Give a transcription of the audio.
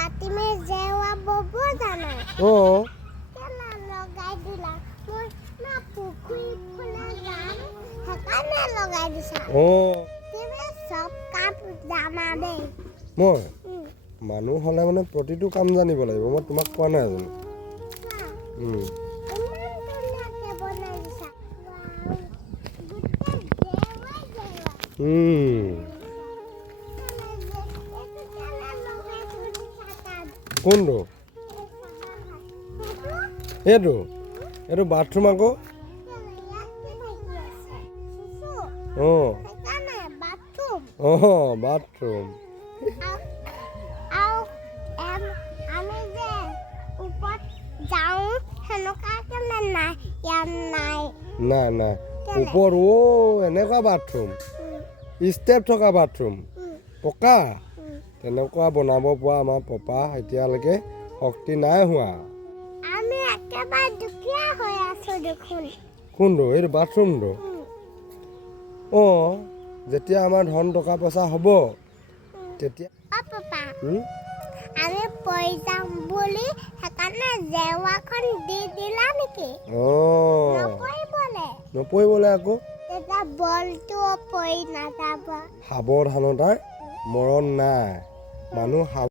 বাতিমে জেৱা বব জানা কেলা লগাই দিলা মই না পুখুৰী খোলা যাম হেকানে লগাই দিছা তুমি সব কাম জানা দে মই মানুহ হলে মানে প্ৰতিটো কাম জানিব লাগিব মই তোমাক কোৱা নাই জানো কোনটো এইটো বাথৰুম আকৌ বাথৰুম নাই ওপৰ এনেকুৱা বাথৰুম ষ্টেপ থকা বাথৰুম পকা তেনেকুৱা বনাব পৰা আমাৰ পপা এতিয়ালৈকে শক্তি নাই হোৱা আমি একেবাৰে দুখীয়া হৈ আছো দেখোন কোনটো এইটো বাথৰুমটো যেতিয়া আমাৰ ধন টকা পইচা হ'ব তেতিয়া পাপা আমি পৰি যাম বুলি সেইকাৰণে জেৱাখন দি দিলা নেকি নপৰিবলে আকৌ তেতিয়া বলটো পৰি নাযাব সাৱধানতাৰ মৰণ নাই মানুহ